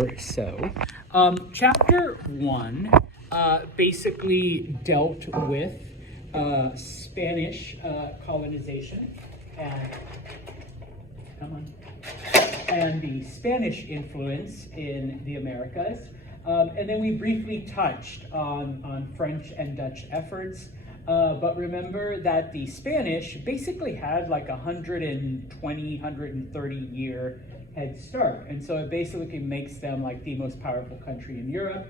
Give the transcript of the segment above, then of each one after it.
So, chapter 1 basically dealt with Spanish colonization and, and the Spanish influence in the Americas. And then we briefly touched on French and Dutch efforts. But remember that the Spanish basically had like 120, 130 year head start. And so it basically makes them like the most powerful country in Europe.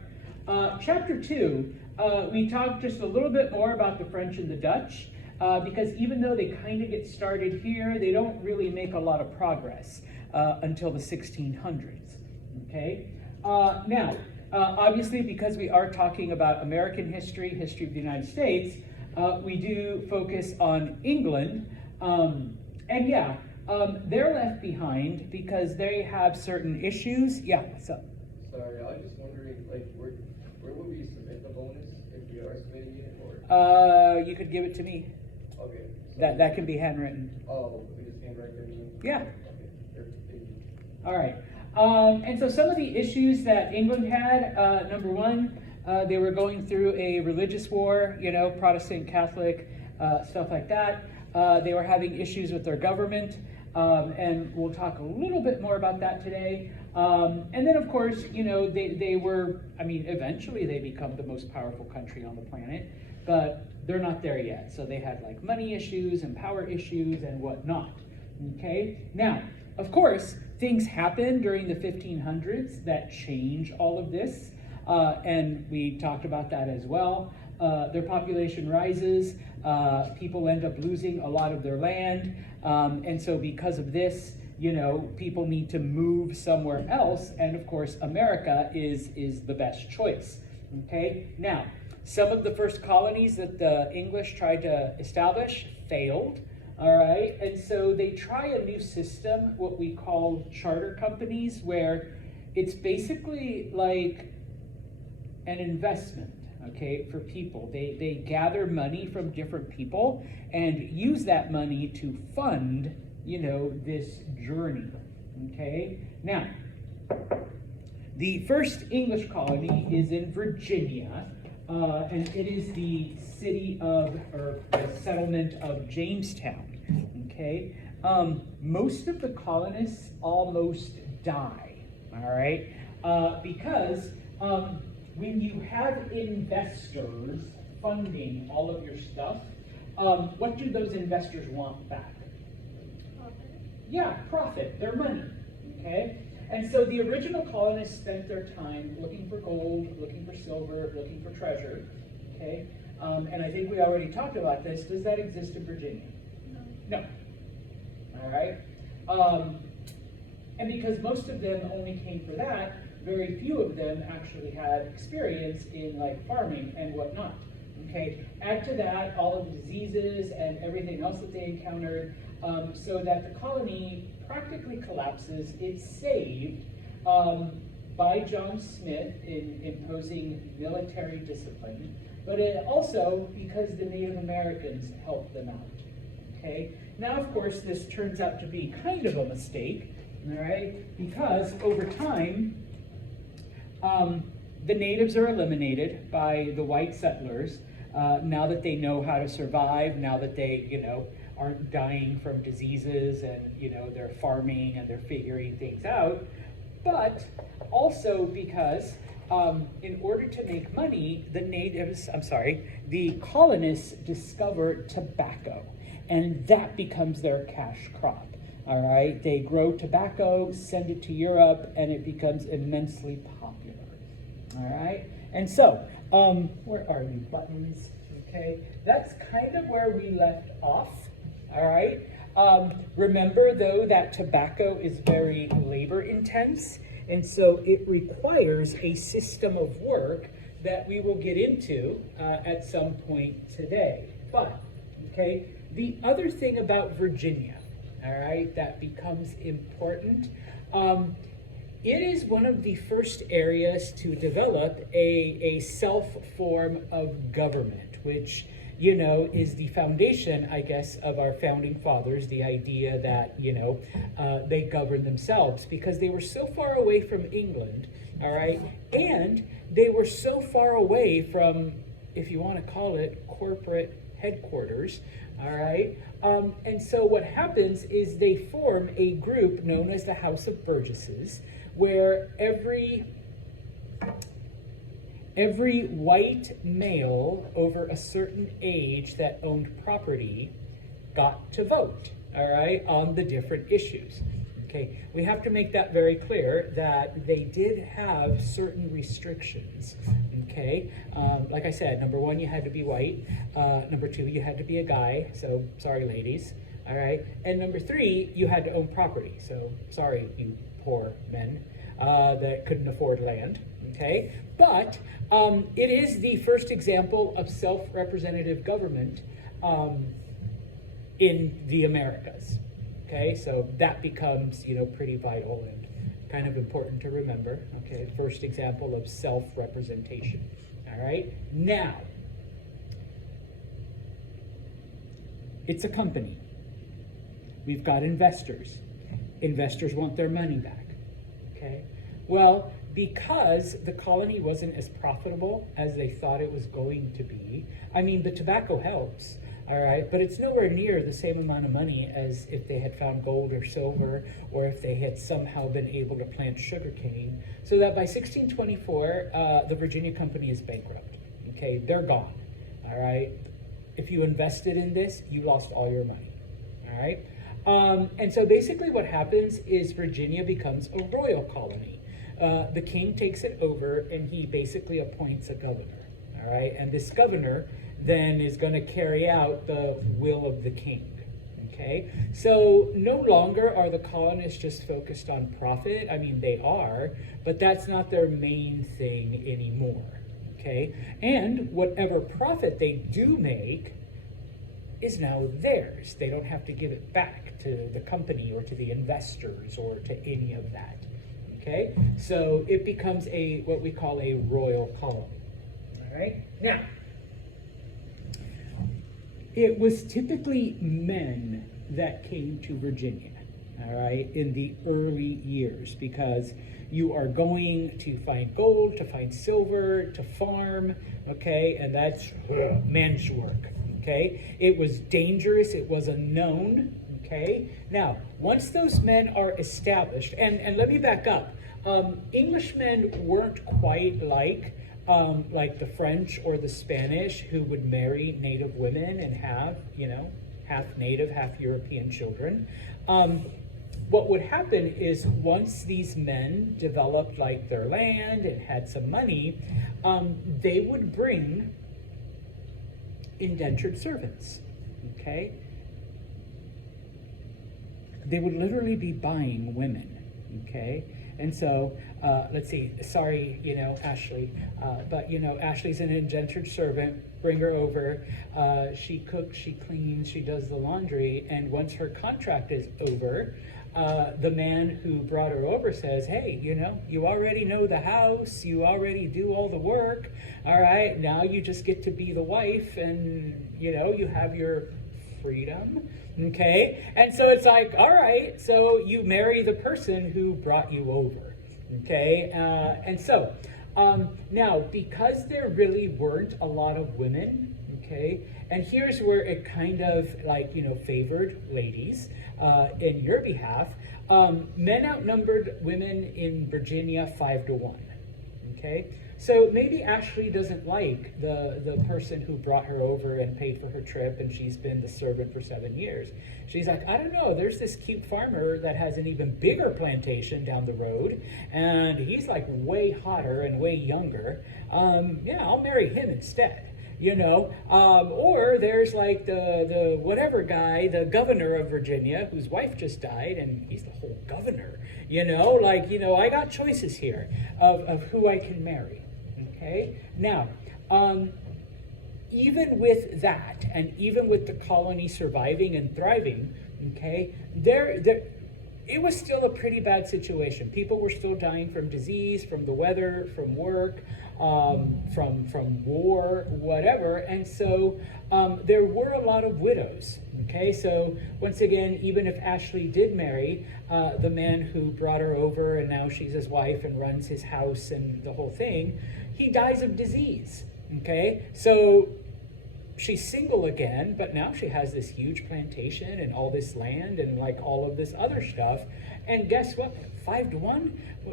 Chapter 2, we talked just a little bit more about the French and the Dutch, because even though they kind of get started here, they don't really make a lot of progress until the 1600s, okay? Now, obviously, because we are talking about American history, history of the United States, we do focus on England, and yeah, they're left behind because they have certain issues. Yeah, so. Sorry, I was just wondering, like, where would we submit the bonus if we are submitting it, or? You could give it to me. Okay. So That can be handwritten. Oh, we just handwrite their name? Yeah. Okay, thank you. All right. And so some of the issues that England had, number one, they were going through a religious war, you know, Protestant, Catholic, stuff like that. They were having issues with their government, and we'll talk a little bit more about that today. And then, of course, you know, they were, I mean, eventually they become the most powerful country on the planet, but they're not there yet. So they had like money issues and power issues and whatnot, okay? Now, of course, things happen during the 1500s that change all of this, and we talked about that as well. Their population rises, people end up losing a lot of their land, and so because of this, you know, people need to move somewhere else, and of course, America is the best choice, okay? Now, some of the first colonies that the English tried to establish failed, all right? And so they try a new system, what we call charter companies, where it's basically like an investment, okay, for people. They gather money from different people and use that money to fund, you know, this journey, okay? Now, the first English colony is in Virginia, and it is the city of, or the settlement of Jamestown, okay? Most of the colonists almost die, all right? Because when you have investors funding all of your stuff, what do those investors want back? Profit. Yeah, profit, their money, okay? And so the original colonists spent their time looking for gold, looking for silver, looking for treasure, okay? And I think we already talked about this. Does that exist in Virginia? No. No. All right. And because most of them only came for that, very few of them actually had experience in like farming and whatnot. Okay. Add to that all of the diseases and everything else that they encountered, so that the colony practically collapses. It's saved by John Smith in imposing military discipline, but it also because the Native Americans helped them out. Okay. Now, of course, this turns out to be kind of a mistake, all right, because over time, the natives are eliminated by the white settlers. Now that they know how to survive, now that they, you know, aren't dying from diseases and, you know, they're farming and they're figuring things out, but also because in order to make money, the colonists discover tobacco, and that becomes their cash crop. All right, they grow tobacco, send it to Europe, and it becomes immensely popular. All right, and so, where are you, buttons? Okay, that's kind of where we left off. All right, remember though that tobacco is very labor intense, and so it requires a system of work that we will get into at some point today. But, okay, the other thing about Virginia, all right, that becomes important, it is one of the first areas to develop a self form of government, which is the foundation, I guess, of our founding fathers, the idea that, they govern themselves because they were so far away from England, all right? And they were so far away from, if you want to call it, corporate headquarters, all right? And so what happens is they form a group known as the House of Burgesses, where every white male over a certain age that owned property got to vote, all right, on the different issues. Okay, we have to make that very clear that they did have certain restrictions, okay? Like I said, number one, you had to be white. Number two, you had to be a guy, so sorry, ladies, all right? And number three, you had to own property, so sorry, you poor men that couldn't afford land, okay? But it is the first example of self-representative government in the Americas. Okay, so that becomes, pretty vital and kind of important to remember. Okay, first example of self-representation. All right, now, it's a company. We've got investors. Investors want their money back. Okay, well, because the colony wasn't as profitable as they thought it was going to be, I mean, the tobacco helps. All right, but it's nowhere near the same amount of money as if they had found gold or silver, or if they had somehow been able to plant sugarcane. So that by 1624, the Virginia Company is bankrupt. Okay, they're gone. All right, if you invested in this, you lost all your money. All right, and so basically what happens is Virginia becomes a royal colony. The king takes it over, and he basically appoints a governor. All right, and this governor then is going to carry out the will of the king. Okay, so no longer are the colonists just focused on profit. I mean, they are, but that's not their main thing anymore. Okay, and whatever profit they do make is now theirs. They don't have to give it back to the company or to the investors or to any of that. Okay, so it becomes what we call a royal colony. All right, now, it was typically men that came to Virginia, all right, in the early years, because you are going to find gold, to find silver, to farm, okay, and that's men's work, okay? It was dangerous, it was unknown, okay? Now, once those men are established, and let me back up, Englishmen weren't quite like the French or the Spanish, who would marry native women and have, half native, half European children. What would happen is once these men developed their land and had some money, they would bring indentured servants, okay? They would literally be buying women, okay? And so, let's see, sorry, Ashley, but, Ashley's an indentured servant. Bring her over. She cooks, she cleans, she does the laundry. And once her contract is over, the man who brought her over says, hey, you already know the house. You already do all the work. All right, now you just get to be the wife and, you have your freedom. Okay, and so it's like, all right, so you marry the person who brought you over, okay, and so now, because there really weren't a lot of women, okay, and here's where it kind of favored ladies in your behalf, men outnumbered women in Virginia 5-1, okay. So maybe Ashley doesn't like the person who brought her over and paid for her trip, and she's been the servant for 7 years. She's like, I don't know, there's this cute farmer that has an even bigger plantation down the road, and he's way hotter and way younger. Yeah, I'll marry him instead. Or there's the whatever guy, the governor of Virginia, whose wife just died, and he's the whole governor. I got choices here of who I can marry. Okay, now, even with that, and even with the colony surviving and thriving, okay, it was still a pretty bad situation. People were still dying from disease, from the weather, from work, from war, whatever. And so there were a lot of widows. Okay, so once again, even if Ashley did marry the man who brought her over and now she's his wife and runs his house and the whole thing, he dies of disease. Okay, so she's single again, but now she has this huge plantation and all this land and like all of this other stuff. And guess what? 5-1,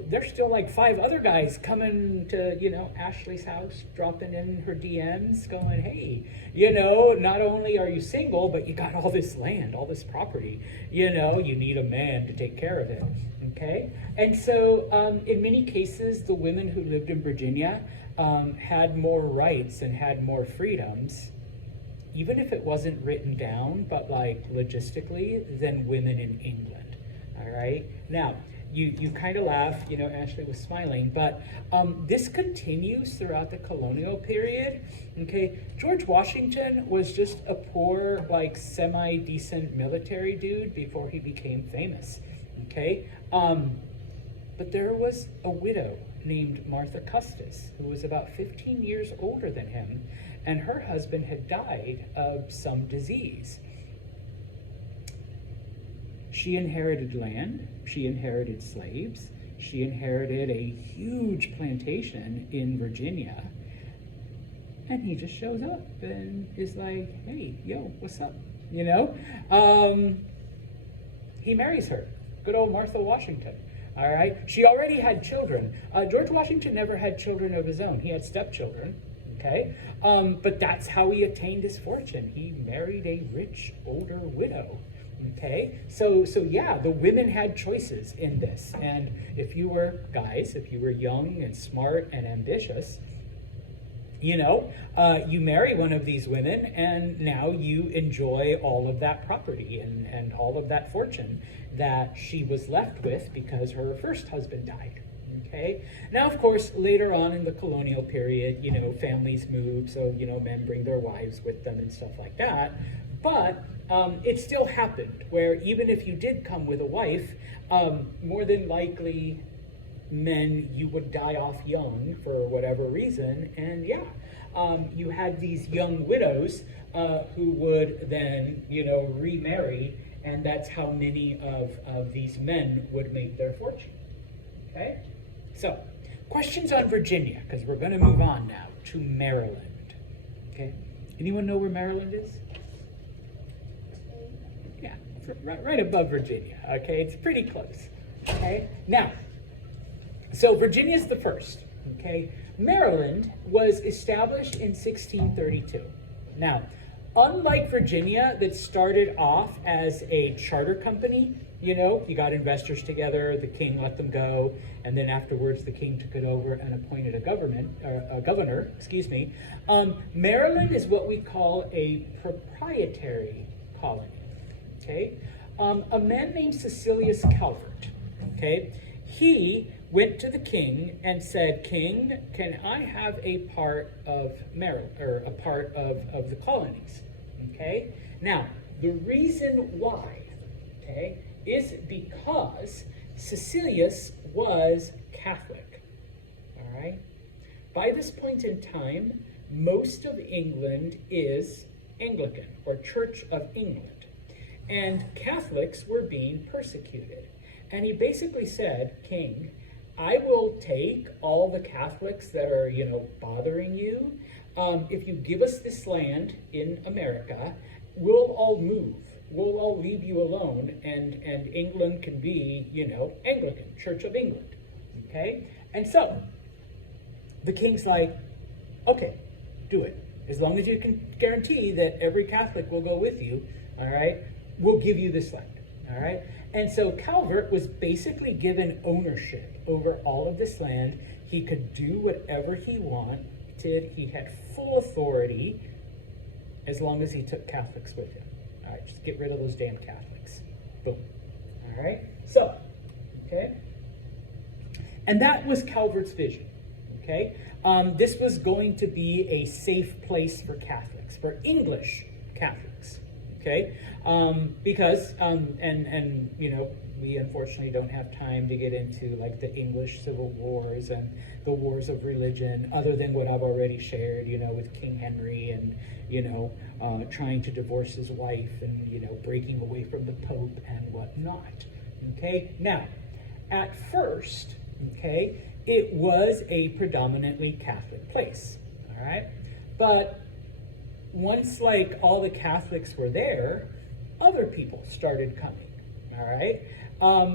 there's still like 5 other guys coming to, Ashley's house, dropping in her DMs, going, hey, not only are you single, but you got all this land, all this property, you need a man to take care of it, okay? And so in many cases, the women who lived in Virginia had more rights and had more freedoms, even if it wasn't written down, but like logistically, than women in England, all right? Now, you kind of laugh, Ashley was smiling, but this continues throughout the colonial period, okay? George Washington was just a poor, like semi-decent military dude before he became famous, okay? But there was a widow named Martha Custis, who was about 15 years older than him, and her husband had died of some disease. She inherited land, she inherited slaves, she inherited a huge plantation in Virginia, and he just shows up and is like, hey, yo, what's up? He marries her, good old Martha Washington. All right, she already had children. George Washington never had children of his own. He had stepchildren, okay? But that's how he attained his fortune. He married a rich, older widow, okay? So yeah, the women had choices in this. And if you were young and smart and ambitious, you marry one of these women and now you enjoy all of that property and all of that fortune that she was left with because her first husband died, okay? Now, of course, later on in the colonial period, families move, so, men bring their wives with them and stuff like that. But it still happened where even if you did come with a wife, more than likely men, you would die off young for whatever reason, and you had these young widows who would then, remarry, and that's how many of these men would make their fortune, okay? So, questions on Virginia, because we're going to move on now to Maryland, okay? Anyone know where Maryland is? Yeah, right above Virginia, okay? It's pretty close, okay? Now, so Virginia's the first, okay? Maryland was established in 1632. Now, unlike Virginia that started off as a charter company, you got investors together, the king let them go, and then afterwards the king took it over and appointed a governor, Maryland is what we call a proprietary colony, okay? A man named Cecilius Calvert, okay? He went to the king and said, King, can I have a part of Maryland, or a part of the colonies, okay? Now, the reason why, okay, is because Cecilius was Catholic, all right? By this point in time, most of England is Anglican, or Church of England, and Catholics were being persecuted. And he basically said, King, I will take all the Catholics that are, bothering you. If you give us this land in America, we'll all move. We'll all leave you alone, and England can be, Anglican, Church of England, okay? And so, the king's like, okay, do it. As long as you can guarantee that every Catholic will go with you, all right, we'll give you this land, all right? And so Calvert was basically given ownership over all of this land. He could do whatever he wanted. He had full authority as long as he took Catholics with him. All right, just get rid of those damn Catholics. Boom. All right, so, okay. And that was Calvert's vision, okay? This was going to be a safe place for Catholics, for English Catholics, okay? Because, we unfortunately don't have time to get into like the English civil wars and the wars of religion, other than what I've already shared, with King Henry and, trying to divorce his wife and, breaking away from the Pope and whatnot. Okay, now, at first, okay, it was a predominantly Catholic place, all right? But once like all the Catholics were there, other people started coming, all right?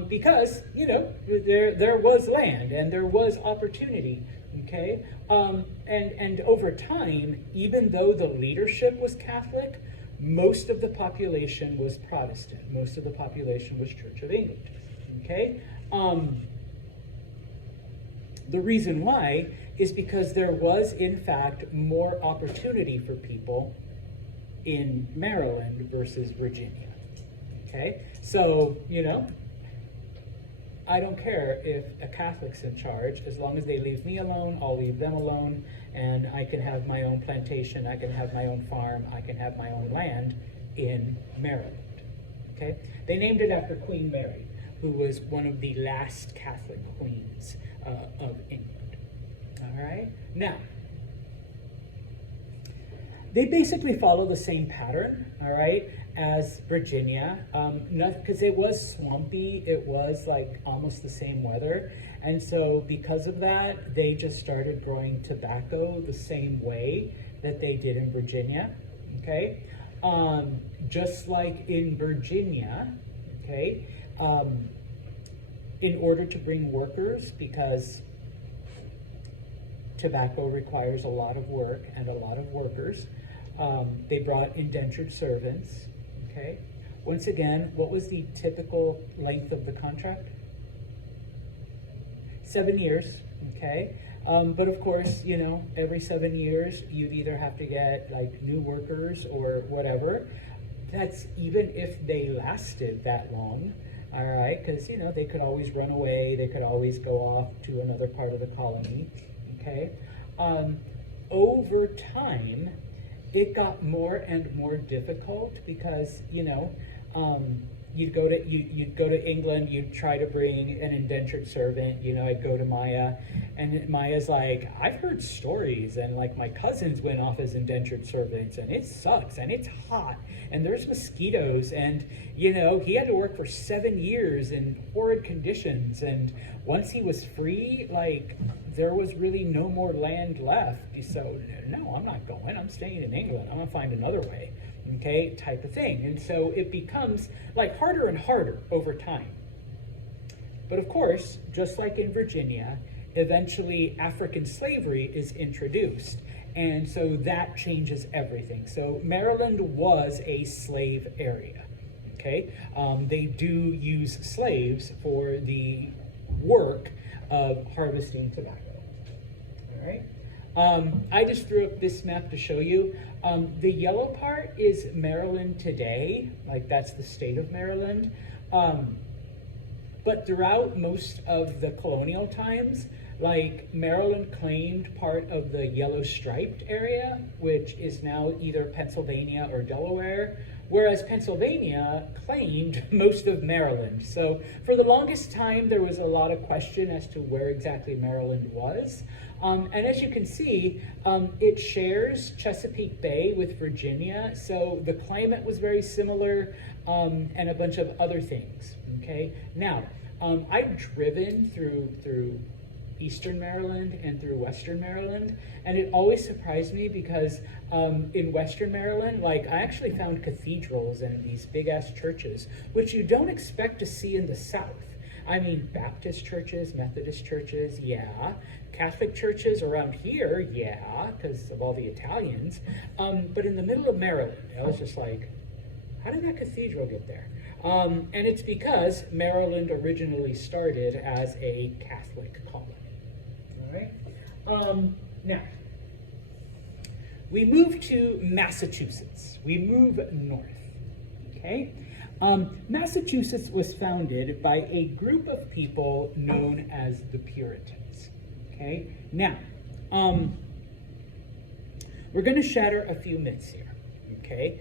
Because, there was land and there was opportunity, okay? And over time, even though the leadership was Catholic, most of the population was Protestant. Most of the population was Church of England, okay? The reason why is because there was, in fact, more opportunity for people in Maryland versus Virginia, okay? So, I don't care if a Catholic's in charge. As long as they leave me alone, I'll leave them alone, and I can have my own plantation, I can have my own farm, I can have my own land in Maryland, okay? They named it after Queen Mary, who was one of the last Catholic queens of England, all right? Now, they basically follow the same pattern, all right, as Virginia, because it was swampy, it was like almost the same weather, and so because of that, they just started growing tobacco the same way that they did in Virginia, okay? Just like in Virginia, okay, in order to bring workers, because tobacco requires a lot of work and a lot of workers, they brought indentured servants, okay? Once again, what was the typical length of the contract? 7 years, okay? But of course, every 7 years, you'd either have to get like new workers or whatever. That's even if they lasted that long, all right? Because, they could always run away, they could always go off to another part of the colony, okay? Over time, it got more and more difficult because, you'd go to England, you'd try to bring an indentured servant, I'd go to Maya, and Maya's like, I've heard stories, and like my cousins went off as indentured servants, and it sucks, and it's hot, and there's mosquitoes, and he had to work for 7 years in horrid conditions, and once he was free, like, there was really no more land left, so no, I'm not going, I'm staying in England, I'm gonna find another way. Okay, type of thing. And so it becomes like harder and harder over time. But of course, just like in Virginia, eventually African slavery is introduced. And so that changes everything. So Maryland was a slave area. Okay, they do use slaves for the work of harvesting tobacco. All right. I just threw up this map to show you. The yellow part is Maryland today, like that's the state of Maryland. But throughout most of the colonial times, like Maryland claimed part of the yellow striped area, which is now either Pennsylvania or Delaware, whereas Pennsylvania claimed most of Maryland. So for the longest time, there was a lot of question as to where exactly Maryland was. And as you can see, it shares Chesapeake Bay with Virginia, so the climate was very similar, and a bunch of other things, okay? Now, I've driven through Eastern Maryland and through Western Maryland, and it always surprised me because in Western Maryland, like, I actually found cathedrals and these big-ass churches, which you don't expect to see in the South. I mean, Baptist churches, Methodist churches, yeah. Catholic churches around here, yeah, because of all the Italians. But in the middle of Maryland, I was just like, how did that cathedral get there? And it's because Maryland originally started as a Catholic colony. All right? Now, we move to Massachusetts. We move north, okay? Massachusetts was founded by a group of people known as the Puritans, okay? Now, we're going to shatter a few myths here, okay?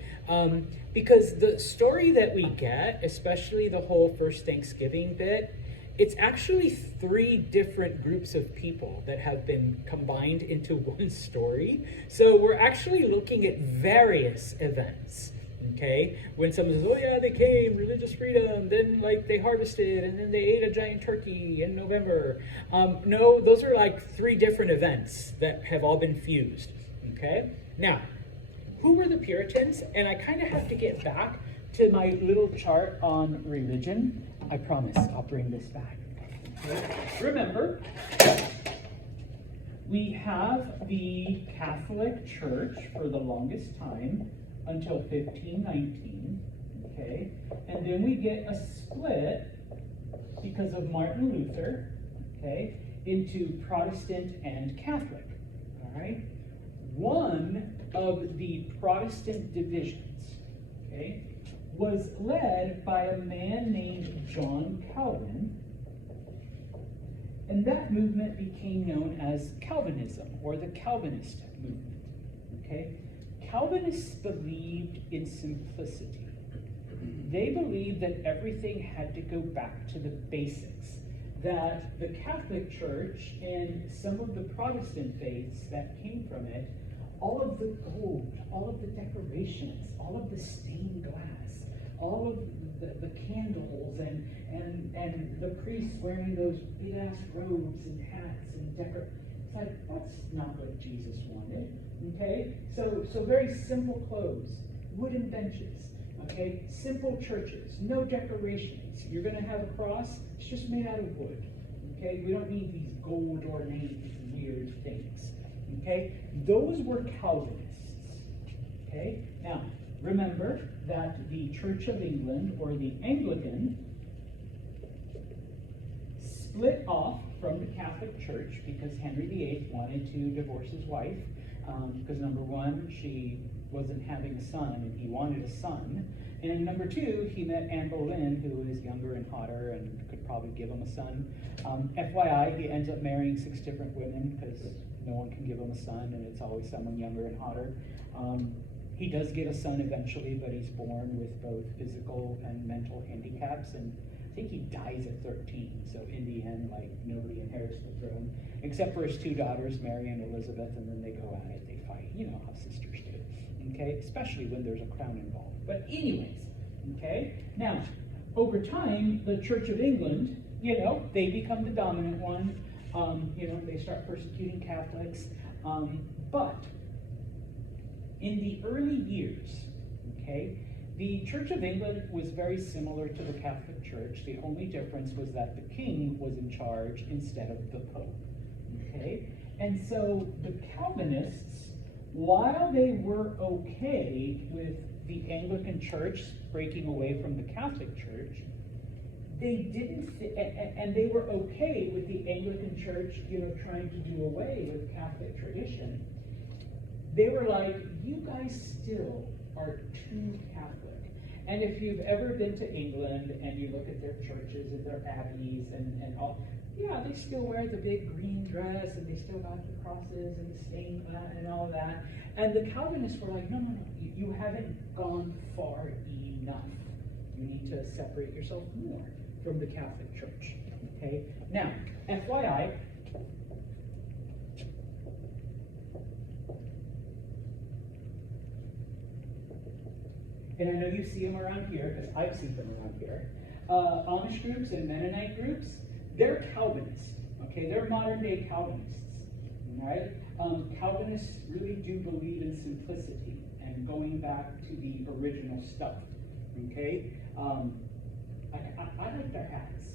Because the story that we get, especially the whole first Thanksgiving bit, it's actually 3 different groups of people that have been combined into one story. So we're actually looking at various events. Okay, when someone says, "Oh yeah, they came, religious freedom," then like they harvested, and then they ate a giant turkey in November. No, those are like 3 different events that have all been fused. Okay, now, who were the Puritans? And I kind of have to get back to my little chart on religion. I promise I'll bring this back. Okay? Remember, we have the Catholic Church for the longest time, until 1519, okay? And then we get a split because of Martin Luther, okay, into Protestant and Catholic, all right? One of the Protestant divisions, okay, was led by a man named John Calvin, and that movement became known as Calvinism, or the Calvinist movement, okay? Calvinists believed in simplicity. They believed that everything had to go back to the basics, that the Catholic Church and some of the Protestant faiths that came from it, all of the gold, all of the decorations, all of the stained glass, all of the candles and the priests wearing those big-ass robes and hats and decorations. It's like, that's not what Jesus wanted. Okay, so very simple clothes, wooden benches, okay, simple churches, no decorations. You're going to have a cross, it's just made out of wood. Okay, we don't need these gold ornate weird things. Okay, those were Calvinists. Okay, now remember that the Church of England, or the Anglican, split off from the Catholic Church because Henry VIII wanted to divorce his wife. Because number 1, she wasn't having a son, and he wanted a son. And number 2, he met Anne Boleyn, who was younger and hotter and could probably give him a son. FYI, he ends up marrying 6 different women because no one can give him a son, and it's always someone younger and hotter. He does get a son eventually, but he's born with both physical and mental handicaps, and I think he dies at 13, so in the end, like, nobody inherits the throne, except for his 2 daughters, Mary and Elizabeth, and then they go at it, they fight. You know how sisters do, okay? Especially when there's a crown involved. But anyways, okay? Now, over time, the Church of England, you know, they become the dominant one. You know, they start persecuting Catholics. But in the early years, okay, the Church of England was very similar to the Catholic Church. The only difference was that the king was in charge instead of the Pope. Okay? And so the Calvinists, while they were okay with the Anglican Church breaking away from the Catholic Church, they didn't, and they were okay with the Anglican Church, you know, trying to do away with Catholic tradition. They were like, you guys still are too Catholic. And if you've ever been to England and you look at their churches and their abbeys and all, yeah, they still wear the big green dress and they still got the crosses and the stained glass and all that. And the Calvinists were like, no, you haven't gone far enough. You need to separate yourself more from the Catholic Church. Okay? Now, FYI, and I know you see them around here, because I've seen them around here. Amish groups and Mennonite groups, they're Calvinists, okay? They're modern day Calvinists, all right? Calvinists really do believe in simplicity and going back to the original stuff, okay? I like their hats.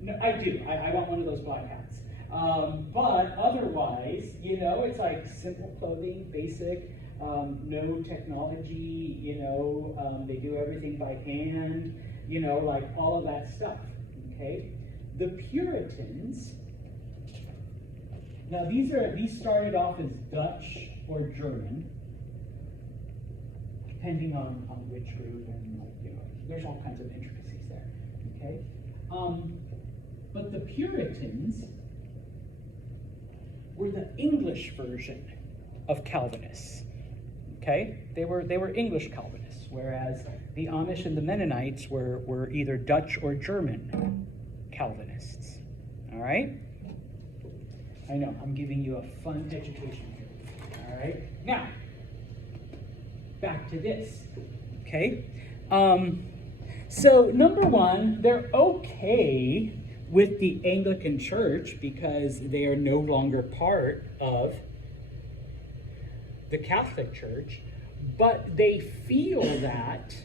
No, I do, I want one of those black hats. But otherwise, you know, it's like simple clothing, basic, no technology, you know, they do everything by hand, you know, like all of that stuff, okay? The Puritans, now these started off as Dutch or German, depending on which group, and like, you know, there's all kinds of intricacies there, okay? But the Puritans were the English version of Calvinists. Okay, they were English Calvinists, whereas the Amish and the Mennonites were either Dutch or German Calvinists. All right. I know I'm giving you a fun education here. All right. Now, back to this. Okay. So number one, they're okay with the Anglican Church because they are no longer part of the Catholic Church, but they feel that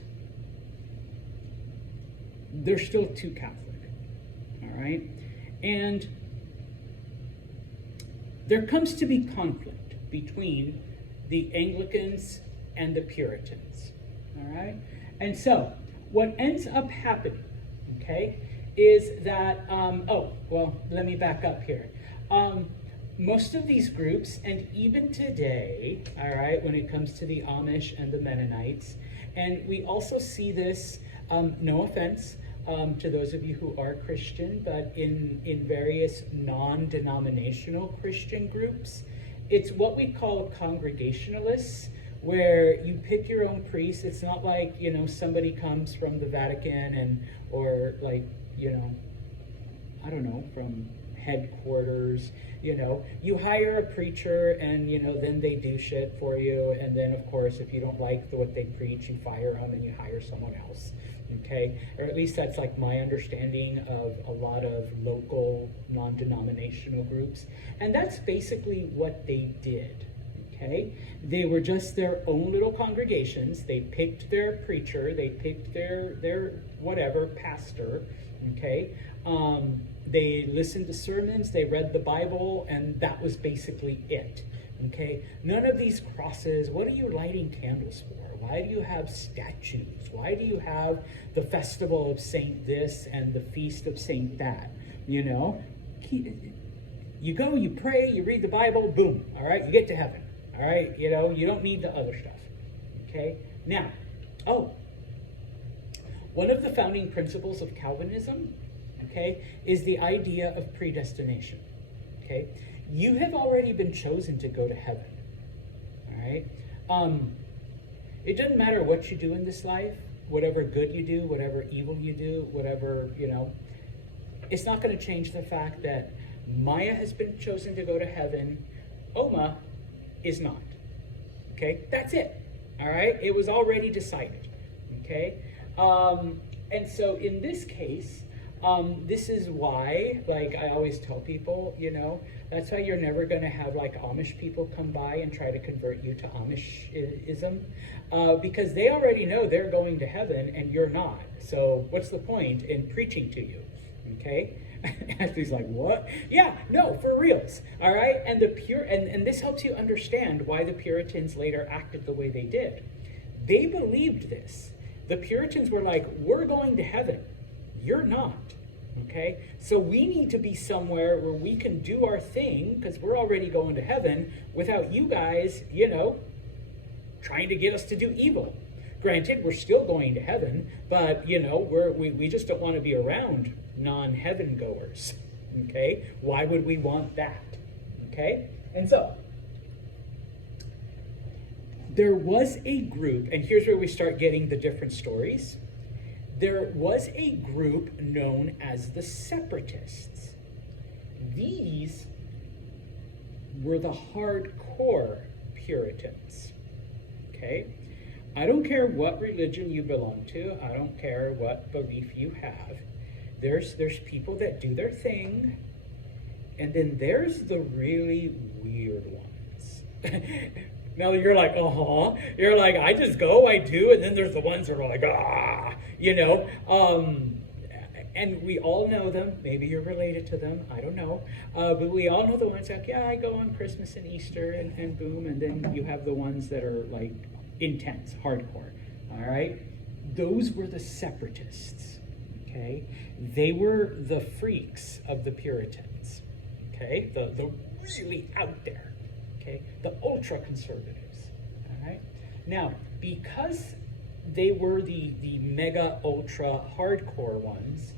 they're still too Catholic. All right? And there comes to be conflict between the Anglicans and the Puritans. All right? And so, what ends up happening, okay, is that, let me back up here. Most of these groups, and even today, all right, when it comes to the Amish and the Mennonites, and we also see this, no offense to those of you who are Christian, but in various non-denominational Christian groups, it's what we call Congregationalists, where you pick your own priest. It's not like, somebody comes from the Vatican or like, I don't know, from headquarters, you hire a preacher and, then they do shit for you. And then, of course, if you don't like what they preach, you fire them and you hire someone else. Okay? Or at least that's like my understanding of a lot of local non-denominational groups. And that's basically what they did. Okay? They were just their own little congregations. They picked their preacher, they picked their whatever, pastor, okay? They listened to sermons, they read the Bible, and that was basically it, okay? None of these crosses. What are you lighting candles for? Why do you have statues? Why do you have the festival of Saint this and the feast of Saint that? You go, you pray, you read the Bible, boom, all right, you get to heaven. All right, you don't need the other stuff, okay? Now, one of the founding principles of Calvinism, okay, is the idea of predestination, okay? You have already been chosen to go to heaven, all right? It doesn't matter what you do in this life, whatever good you do, whatever evil you do, whatever, it's not going to change the fact that Maya has been chosen to go to heaven, Oma is not. Okay, that's it. All right, it was already decided. Okay, and so in this case, this is why, like I always tell people, that's why you're never going to have like Amish people come by and try to convert you to Amishism, because they already know they're going to heaven and you're not. So what's the point in preaching to you? Okay. Ashley's like, what? Yeah, no, for reals. All right. And and this helps you understand why the Puritans later acted the way they did. They believed this. The Puritans were like, we're going to heaven. You're not. Okay. So we need to be somewhere where we can do our thing because we're already going to heaven without you guys, trying to get us to do evil. Granted, we're still going to heaven, but we just don't want to be around non-heaven goers. Okay? Why would we want that? Okay? And so there was a group, and here's where we start getting the different stories. There was a group known as the Separatists. These were the hardcore Puritans. Okay? I don't care what religion you belong to. I don't care what belief you have. There's people that do their thing, and then there's the really weird ones. Now you're like, You're like, I just go, I do, and then there's the ones that are like, and we all know them. Maybe you're related to them. I don't know. But we all know the ones like, yeah, I go on Christmas and Easter and boom. And then you have the ones that are like intense, hardcore. All right. Those were the Separatists. Okay. They were the freaks of the Puritans. Okay. The really out there. Okay. The ultra conservatives. All right. Now, because they were the mega ultra hardcore ones,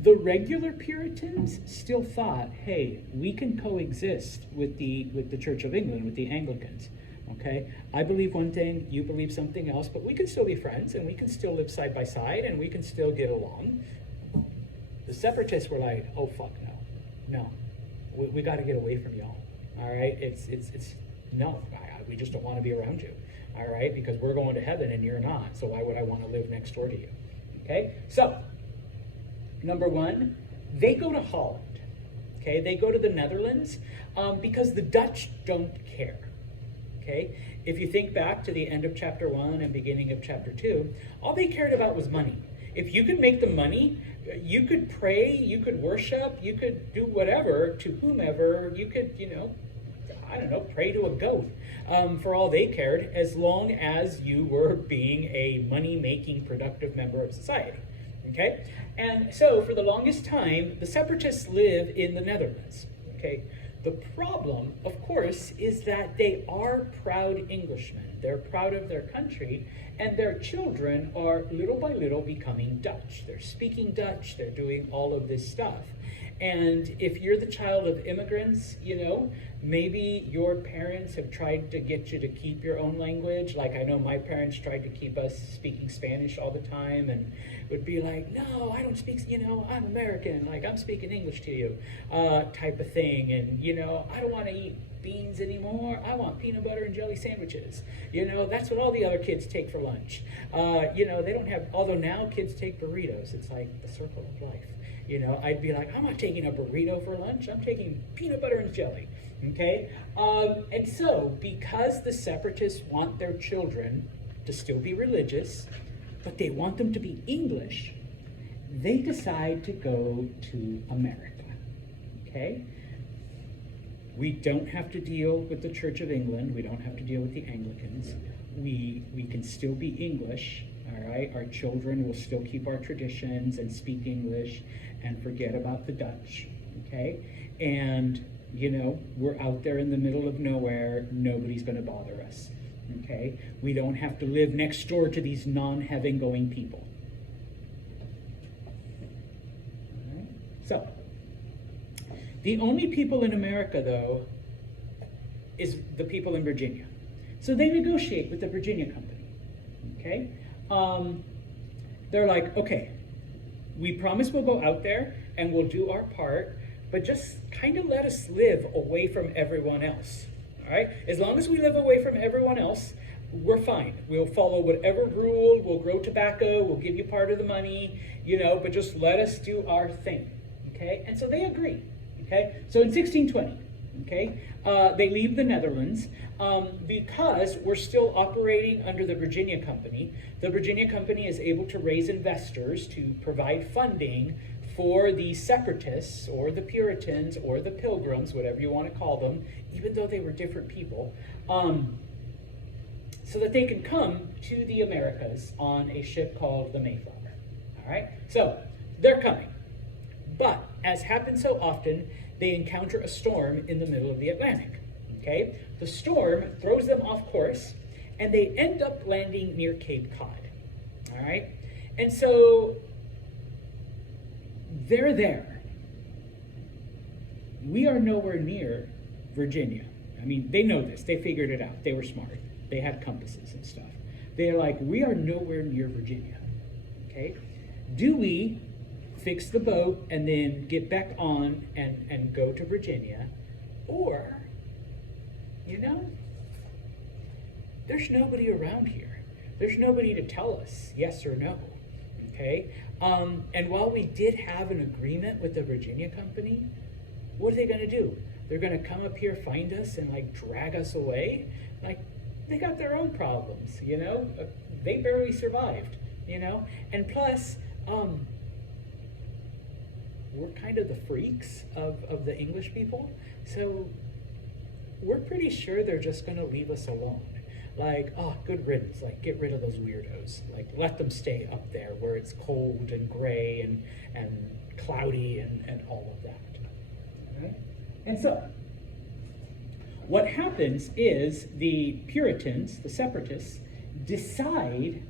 the regular Puritans still thought, hey, we can coexist with the Church of England, with the Anglicans. Okay, I believe one thing, you believe something else, but we can still be friends and we can still live side by side and we can still get along. The separatists were like, oh fuck no, we got to get away from y'all. All right, it's no, we just don't want to be around you. All right, because we're going to heaven and you're not. So why would I want to live next door to you? Okay, so number one, they go to Holland. Okay, they go to the Netherlands because the Dutch don't care. Okay, if you think back to the end of chapter 1 and beginning of chapter 2, all they cared about was money. If you could make the money, you could pray, you could worship, you could do whatever to whomever, you could, I don't know, pray to a goat for all they cared, as long as you were being a money-making, productive member of society. Okay, and so for the longest time, the separatists live in the Netherlands. Okay. The problem, of course, is that they are proud Englishmen. They're proud of their country, and their children are little by little becoming Dutch. They're speaking Dutch, they're doing all of this stuff. And if you're the child of immigrants, maybe your parents have tried to get you to keep your own language. Like I know my parents tried to keep us speaking Spanish all the time and would be like, no, I don't speak, I'm American, like I'm speaking English to you, type of thing. And, I don't want to eat beans anymore. I want peanut butter and jelly sandwiches. That's what all the other kids take for lunch. They don't have, although now kids take burritos. It's like the circle of life. I'd be like, I'm not taking a burrito for lunch. I'm taking peanut butter and jelly. Okay? And so, because the separatists want their children to still be religious, but they want them to be English, they decide to go to America. Okay? We don't have to deal with the Church of England. We don't have to deal with the Anglicans. We can still be English. All right? Our children will still keep our traditions and speak English and forget about the Dutch. Okay? And we're out there in the middle of nowhere. Nobody's going to bother us. Okay? We don't have to live next door to these non-heaven going people. All right? So, the only people in America, though, is the people in Virginia. So they negotiate with the Virginia company. Okay? They're like, okay, we promise we'll go out there and we'll do our part, but just kind of let us live away from everyone else. All right? As long as we live away from everyone else, we're fine. We'll follow whatever rule, we'll grow tobacco, we'll give you part of the money, but just let us do our thing. Okay? And so they agree. Okay? So in 1620, okay, they leave the Netherlands because we're still operating under the Virginia Company. The Virginia Company is able to raise investors to provide funding for the separatists or the Puritans or the Pilgrims, whatever you want to call them, even though they were different people, so that they can come to the Americas on a ship called the Mayflower. All right? So they're coming. But as happens so often, they encounter a storm in the middle of the Atlantic. Okay? The storm throws them off course, and they end up landing near Cape Cod. All right? And so they're there. We are nowhere near Virginia. I mean, they know this. They figured it out. They were smart. They had compasses and stuff. They're like, we are nowhere near Virginia. Okay? Do we fix the boat and then get back on and go to Virginia? Or, there's nobody around here. There's nobody to tell us yes or no. Okay? And while we did have an agreement with the Virginia Company, what are they going to do? They're going to come up here, find us, and drag us away? They got their own problems, They barely survived, And plus, we're kind of the freaks of the English people, so we're pretty sure they're just going to leave us alone. Good riddance, get rid of those weirdos. Let them stay up there where it's cold and gray and cloudy and all of that. Okay? And so, what happens is the Puritans, the separatists, decide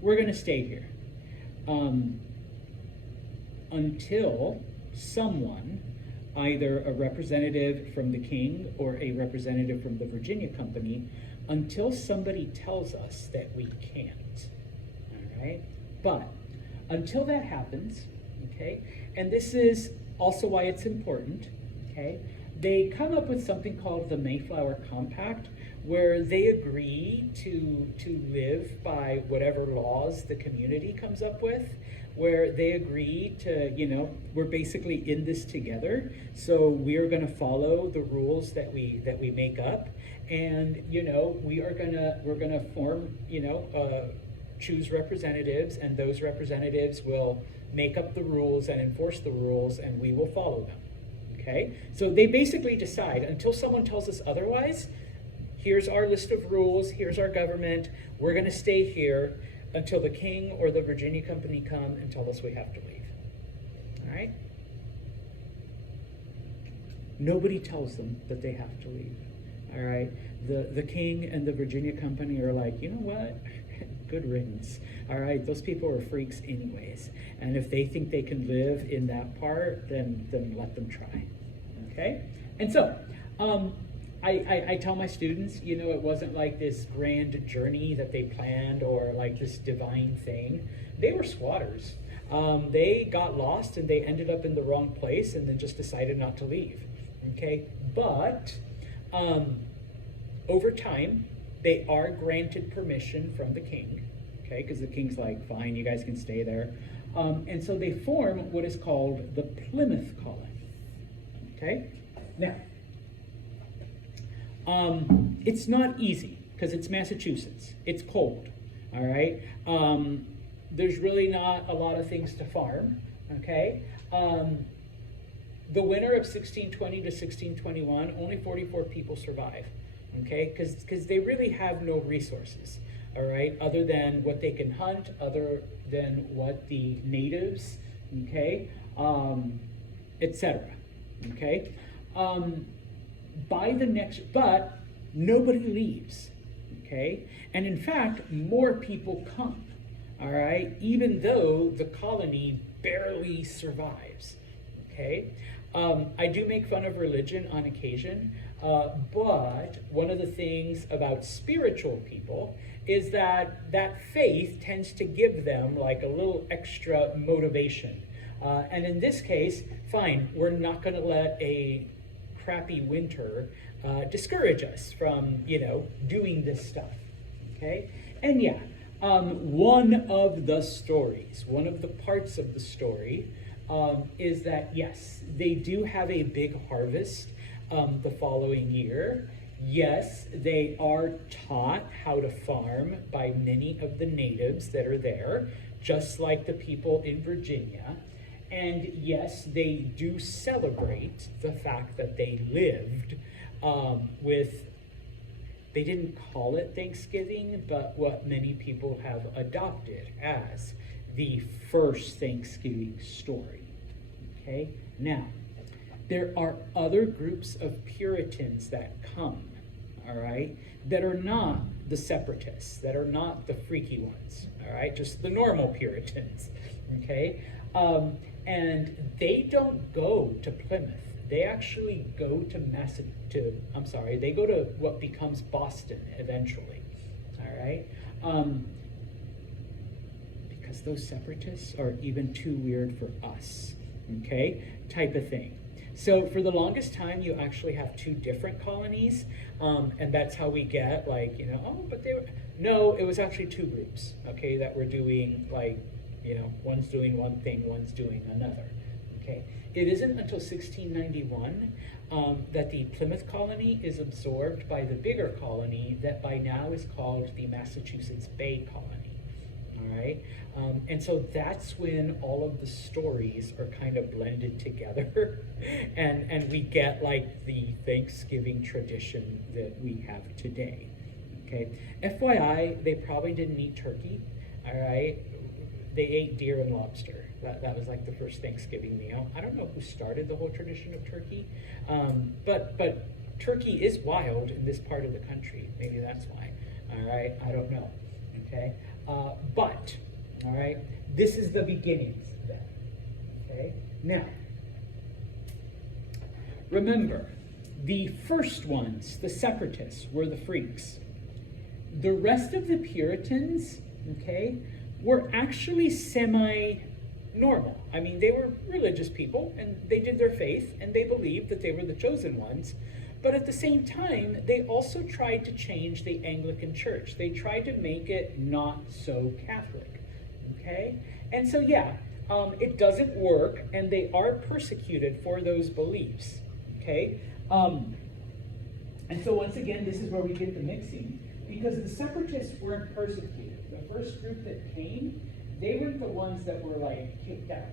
we're going to stay here until someone either a representative from the king or a representative from the Virginia Company until somebody tells us that we can't. All right? But until that happens, okay, and this is also why it's important, okay, they come up with something called the Mayflower Compact, where they agree to live by whatever laws the community comes up with, where they agree to, you know, we're basically in this together, so we're going to follow the rules that we make up, and you know, we're gonna form, you know, choose representatives, and those representatives will make up the rules and enforce the rules, and we will follow them. Okay, so they basically decide, until someone tells us otherwise, here's our list of rules, here's our government, we're going to stay here until the king or the Virginia Company come and tell us we have to leave. All right? Nobody tells them that they have to leave. All right? The king and the Virginia Company are like, you know what? Good riddance. All right, those people are freaks anyways. And if they think they can live in that part, then let them try. Okay? And so, I tell my students, you know, it wasn't like this grand journey that they planned or like this divine thing. They were squatters. They got lost and they ended up in the wrong place and then just decided not to leave. Okay? But over time, they are granted permission from the king, okay, because the king's like, fine, you guys can stay there. And so they form what is called the Plymouth Colony, okay? Now, it's not easy because it's Massachusetts. It's cold, all right? There's really not a lot of things to farm, okay? The winter of 1620 to 1621, only 44 people survive. Okay, because they really have no resources, all right, other than what they can hunt, other than what the natives, okay, etc. Okay, but nobody leaves, okay, and in fact, more people come, all right, even though the colony barely survives, okay. I do make fun of religion on occasion. But one of the things about spiritual people is that faith tends to give them like a little extra motivation. And in this case, fine, we're not going to let a crappy winter discourage us from, you know, doing this stuff. Okay? And yeah, one of the parts of the story is that, yes, they do have a big harvest the following year. Yes, they are taught how to farm by many of the natives that are there, just like the people in Virginia. And yes, they do celebrate the fact that they lived they didn't call it Thanksgiving, but what many people have adopted as the first Thanksgiving story. Okay, now, there are other groups of Puritans that come, all right, that are not the separatists, that are not the freaky ones, all right, just the normal Puritans, okay? And they don't go to Plymouth. They actually go to they go to what becomes Boston eventually, all right? Because those separatists are even too weird for us, okay, type of thing. So for the longest time, you actually have two different colonies, and that's how we get like, you know, oh, but no, it was actually two groups, okay, that were doing like, you know, one's doing one thing, one's doing another, okay. It isn't until 1691 that the Plymouth colony is absorbed by the bigger colony that by now is called the Massachusetts Bay Colony, all right. And so that's when all of the stories are kind of blended together and we get like the Thanksgiving tradition that we have today, okay? FYI, they probably didn't eat turkey, all right? They ate deer and lobster. That was like the first Thanksgiving meal. I don't know who started the whole tradition of turkey, but turkey is wild in this part of the country. Maybe that's why, all right? I don't know, okay? But, all right, this is the beginnings then, okay? Now, remember, the first ones, the separatists, were the freaks. The rest of the Puritans, okay, were actually semi-normal. I mean, they were religious people, and they did their faith, and they believed that they were the chosen ones. But at the same time, they also tried to change the Anglican Church. They tried to make it not so Catholic, okay? And so, yeah, it doesn't work, and they are persecuted for those beliefs, okay? And so once again, this is where we get the mixing, because the separatists weren't persecuted. The first group that came, they weren't the ones that were like kicked out,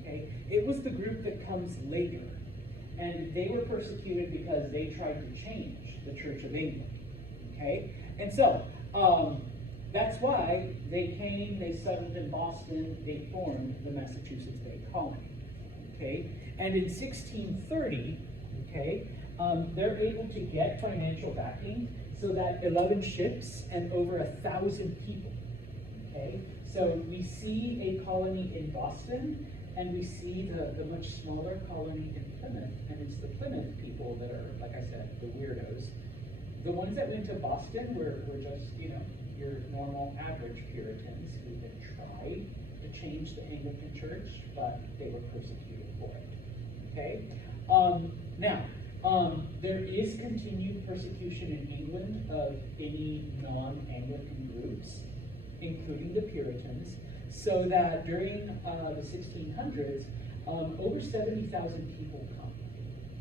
okay? It was the group that comes later, and they were persecuted because they tried to change the Church of England, okay? And so, that's why they came, they settled in Boston, they formed the Massachusetts Bay Colony, okay? And in 1630, okay, they're able to get financial backing so that 11 ships and over 1,000 people, okay? So we see a colony in Boston, and we see the much smaller colony in Plymouth, and it's the Plymouth people that are, like I said, the weirdos. The ones that went to Boston were just, you know, your normal average Puritans who had tried to change the Anglican Church, but they were persecuted for it, okay? Now, there is continued persecution in England of any non-Anglican groups, including the Puritans, so that during the 1600s, over 70,000 people come,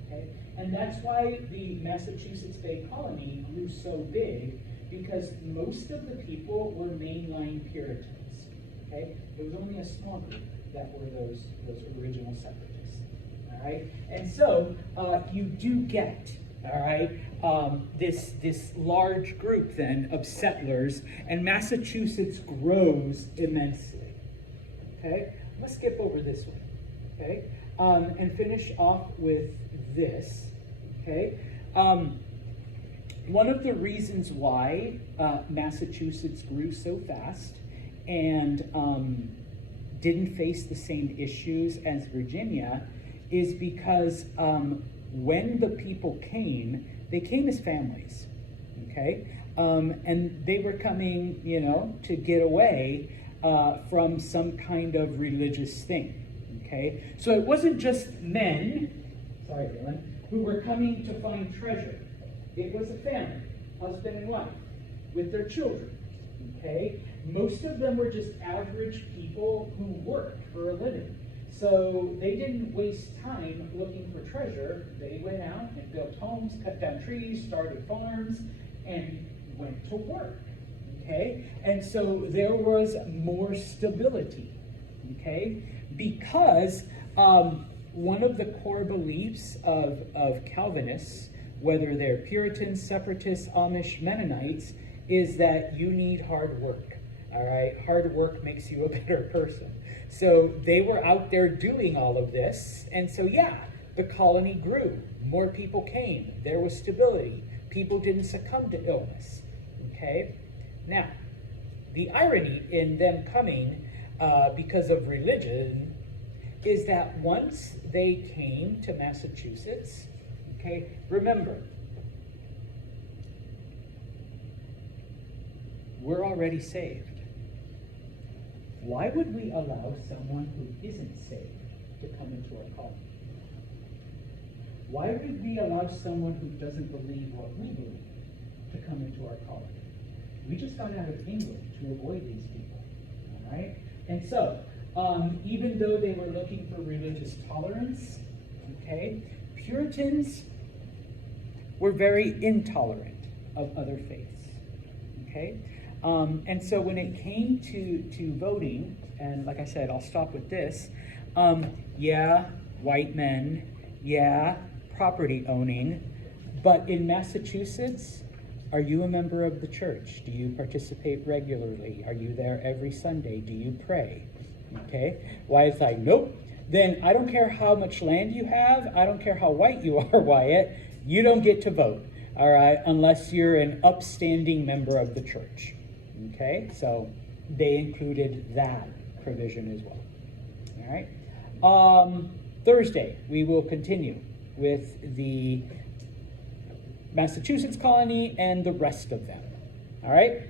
okay? And that's why the Massachusetts Bay Colony grew so big, because most of the people were mainline Puritans, okay? There was only a small group that were those original separatists, all right? And so you do get, all right, this large group then of settlers, and Massachusetts grows immensely, okay? Let's skip over this one, okay? And finish off with this, okay? One of the reasons why Massachusetts grew so fast and didn't face the same issues as Virginia is because when the people came, they came as families, okay? And they were coming, you know, to get away from some kind of religious thing, okay? So it wasn't just men, sorry, Dylan, who were coming to find treasure. It was a family, husband and wife, with their children, okay? Most of them were just average people who worked for a living. So they didn't waste time looking for treasure. They went out and built homes, cut down trees, started farms, and went to work, okay? And so there was more stability, okay? Because one of the core beliefs of Calvinists, whether they're Puritans, Separatists, Amish, Mennonites, is that you need hard work, all right? Hard work makes you a better person. So they were out there doing all of this, and so yeah, the colony grew. More people came. There was stability. People didn't succumb to illness, okay? Now, the irony in them coming because of religion is that once they came to Massachusetts, okay, remember, we're already saved. Why would we allow someone who isn't saved to come into our colony? Why would we allow someone who doesn't believe what we believe to come into our colony? We just got out of England to avoid these people, all right? And so, even though they were looking for religious tolerance, okay, Puritans were very intolerant of other faiths, okay? And so when it came to voting, and like I said, I'll stop with this, yeah, white men, yeah, property owning, but in Massachusetts, are you a member of the church? Do you participate regularly? Are you there every Sunday? Do you pray? Okay, Wyatt's like, nope. Then I don't care how much land you have, I don't care how white you are, Wyatt, you don't get to vote, all right, unless you're an upstanding member of the church. Okay, so they included that provision as well. All right. Thursday, we will continue with the Massachusetts colony and the rest of them. All right?